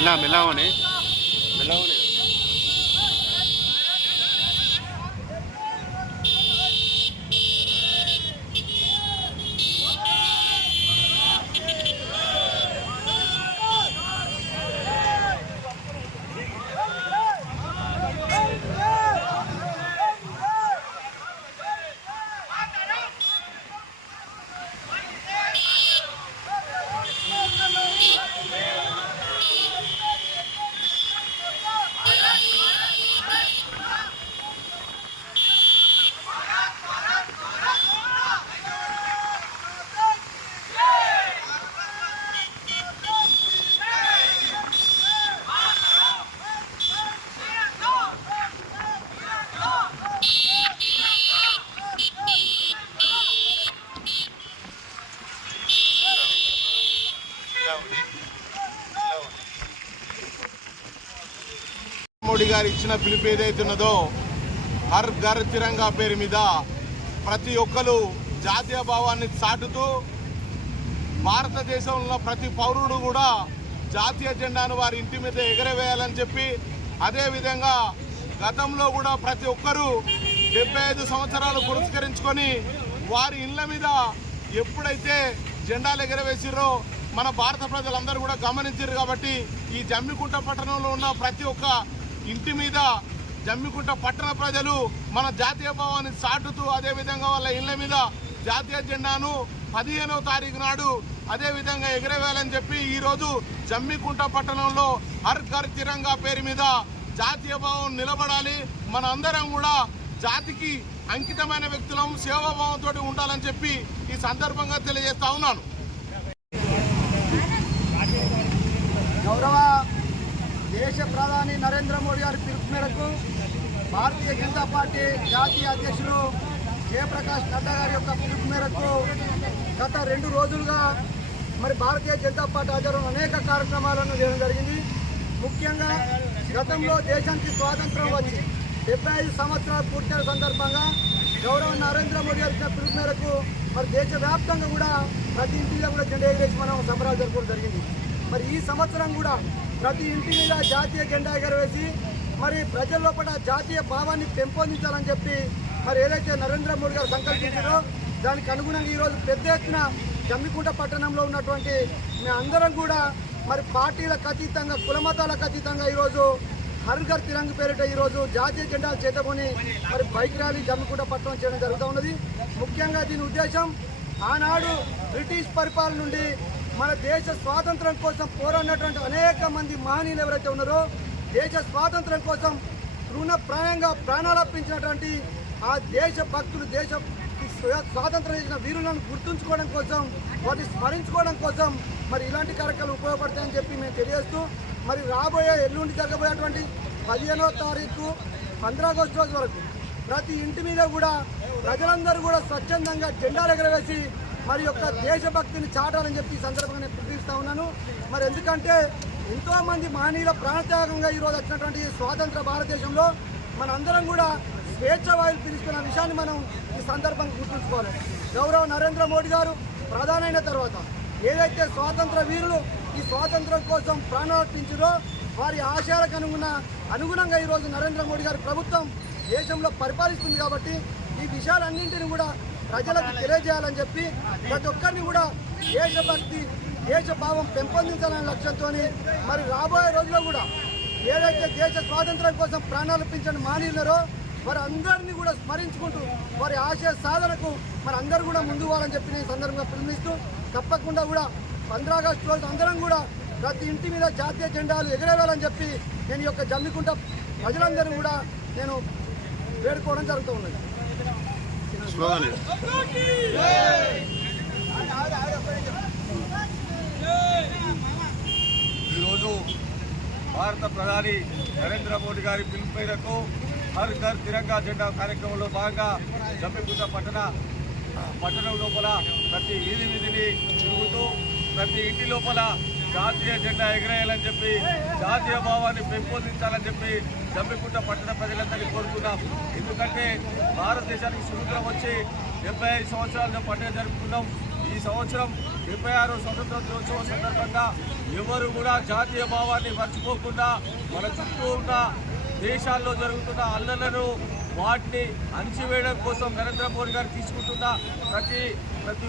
మెల్లవని మోడీ గారు ఇచ్చిన పిలుపు ఏదైతున్నదో హర్ ఘర్ తిరంగా పేరు మీద ప్రతి ఒక్కరు జాతీయ భావాన్ని చాటుతూ భారతదేశంలో ప్రతి పౌరుడు కూడా జాతీయ జెండాను వారి ఇంటి మీద ఎగరవేయాలని చెప్పి, అదేవిధంగా గతంలో కూడా ప్రతి ఒక్కరూ 75 సంవత్సరాలు పురస్కరించుకొని వారి ఇళ్ల మీద ఎప్పుడైతే జెండాలు ఎగరవేసిరో మన భారత ప్రజలందరూ కూడా గమనించారు. కాబట్టి ఈ జమ్మికుంట పట్టణంలో ఉన్న ప్రతి ఒక్క ఇంటి మీద జమ్మికుంట పట్టణ ప్రజలు మన జాతీయ భావాన్ని చాటుతూ అదేవిధంగా వాళ్ళ ఇళ్ల మీద జాతీయ జెండాను 15వ తారీఖు నాడు అదేవిధంగా ఎగరవేయాలని చెప్పి ఈరోజు జమ్మికుంట పట్టణంలో హర్ ఘర్ తిరంగా పేరు మీద జాతీయ భావం నిలబడాలి, మన అందరం కూడా జాతికి అంకితమైన వ్యక్తులం, సేవాభావంతో ఉండాలని చెప్పి ఈ సందర్భంగా తెలియజేస్తా ఉన్నాను. గౌరవ దేశ ప్రధాని నరేంద్ర మోడీ గారి పిలుపు మేరకు భారతీయ జనతా పార్టీ జాతీయ అధ్యక్షులు జయప్రకాష్ నడ్డా గారి యొక్క పిలుపు మేరకు గత 2 రోజులుగా మరి భారతీయ జనతా పార్టీ ఆధ్వర్యంలో అనేక కార్యక్రమాలను చేయడం జరిగింది. ముఖ్యంగా గతంలో దేశానికి స్వాతంత్రం వచ్చి 75 సంవత్సరాలు పూర్తయిన సందర్భంగా గౌరవ నరేంద్ర మోడీ గారి పిలుపు మేరకు మరి దేశవ్యాప్తంగా కూడా ప్రతి ఇంటి మీద కూడా జెండా ఎగరేసి మనం సంబరాలు జరుపుకోవడం జరిగింది. మరి ఈ సంవత్సరం కూడా ప్రతి ఇంటి మీద జాతీయ జెండా ఎగరవేసి మరి ప్రజల లోపల జాతీయ భావాన్ని పెంపొందించాలని చెప్పి మరి ఏదైతే నరేంద్ర మోడీ గారు సంకల్పించారో దానికి అనుగుణంగా ఈరోజు పెద్ద ఎత్తున జమ్మికుంట పట్టణంలో ఉన్నటువంటి మేము అందరం కూడా మరి పార్టీలకు అతీతంగా కులమతాలకు అతీతంగా ఈరోజు హర్ ఘర్ తిరంగా పేరిట ఈరోజు జాతీయ జెండాలు చేతకొని మరి బైక్ ర్యాలీ జమ్మికుంట పట్టణం చేయడం జరుగుతూ ఉన్నది. ముఖ్యంగా దీని ఉద్దేశం ఆనాడు బ్రిటిష్ పరిపాలన నుండి మన దేశ స్వాతంత్రం కోసం పోరాడినటువంటి అనేక మంది మహనీయులు ఎవరైతే ఉన్నారో దేశ స్వాతంత్రం కోసం తృణప్రాయంగా ప్రాణాలర్పించినటువంటి ఆ దేశ భక్తులు దేశ స్వాతంత్రం చేసిన వీరులను గుర్తుంచుకోవడం కోసం వాటిని స్మరించుకోవడం కోసం మరి ఇలాంటి కార్యక్రమాలు ఉపయోగపడతాయని చెప్పి మేము తెలియజేస్తూ మరి రాబోయే ఎల్లుండి జరగబోయేటువంటి 15వ తారీఖు 15 ఆగస్టు రోజు వరకు ప్రతి ఇంటి మీద కూడా ప్రజలందరూ కూడా స్వచ్ఛందంగా జెండాలు ఎగరవేసి మరి యొక్క దేశభక్తిని చాటాలని చెప్పి ఈ సందర్భంగా నేను పిలుపునిస్తా ఉన్నాను. మరి ఎందుకంటే ఎంతోమంది మహనీయుల ప్రాణత్యాగంగా ఈరోజు వచ్చినటువంటి స్వాతంత్ర భారతదేశంలో మనందరం కూడా స్వేచ్ఛ వాయులు పిలుస్తున్న విషయాన్ని మనం ఈ సందర్భంగా గుర్తుంచుకోవాలి. గౌరవ నరేంద్ర మోడీ గారు ప్రధాని అయిన తర్వాత ఏదైతే స్వాతంత్ర వీరులు ఈ స్వాతంత్రం కోసం ప్రాణార్పించారో వారి ఆశయాలకు అనుగుణంగా ఈరోజు నరేంద్ర మోడీ గారి ప్రభుత్వం దేశంలో పరిపాలిస్తుంది. కాబట్టి ఈ విషయాలన్నింటినీ కూడా ప్రజలకు తెలియజేయాలని చెప్పి ప్రతి ఒక్కరిని కూడా దేశభక్తి దేశభావం పెంపొందించాలనే లక్ష్యంతో మరి రాబోయే రోజుల్లో కూడా ఏదైతే దేశ స్వాతంత్రం కోసం ప్రాణాలర్పించిన మహనీయులరో వారి అందరినీ కూడా స్మరించుకుంటూ వారి ఆశయ సాధనకు మరి అందరూ కూడా ముందు పోవాలని చెప్పి నేను సందర్భంగా పిలుపునిస్తూ తప్పకుండా కూడా 15 ఆగస్టు రోజు అందరం కూడా ప్రతి ఇంటి మీద జాతీయ జెండాలు ఎగరేయాలని చెప్పి నేను ఈ యొక్క జమ్మికుంట ప్రజలందరూ కూడా నేను వేడుకోవడం జరుగుతూ ఉన్నది. ఈరోజు భారత ప్రధాని నరేంద్ర మోడీ గారి పిలుపు మేరకు హర్ ఘర్ తిరంగా జెండా కార్యక్రమంలో భాగంగా జమ్మికుంట పట్టణం లోపల ప్రతి వీధిని తిరుగుతూ ప్రతి ఇంటి లోపల జాతీయ జెండా ఎగరేయాలని చెప్పి జాతీయ భావాన్ని పెంపొందించాలని చెప్పి జమ్మికుంట పట్టణ ప్రజలందరినీ కోరుతున్నాం. ఎందుకంటే భారతదేశానికి స్వతంత్రం వచ్చి 75 సంవత్సరాల పండుగ జరుపుకున్నాం. ఈ ఈ సంవత్సరం 76వ స్వతంత్ర దినోత్సవం సందర్భంగా ఎవరు కూడా జాతీయ భావాన్ని మర్చిపోకుండా మన చుట్టూ ఉన్న దేశాల్లో జరుగుతున్న అల్లలను వాటిని అణిచివేయడం కోసం నరేంద్ర మోడీ గారు తీసుకుంటున్న ప్రతి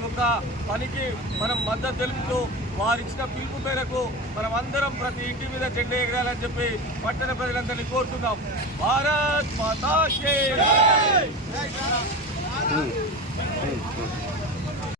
ఒక్క పనికి మనం మద్దతు తెలుపుతూ వారిచ్చిన పిలుపు మేరకు మనం అందరం ప్రతి ఇంటి మీద జెండా ఎగరాలని చెప్పి పట్టణ ప్రజలందరినీ కోరుతున్నాం. భారత్ మాతా కీ జై.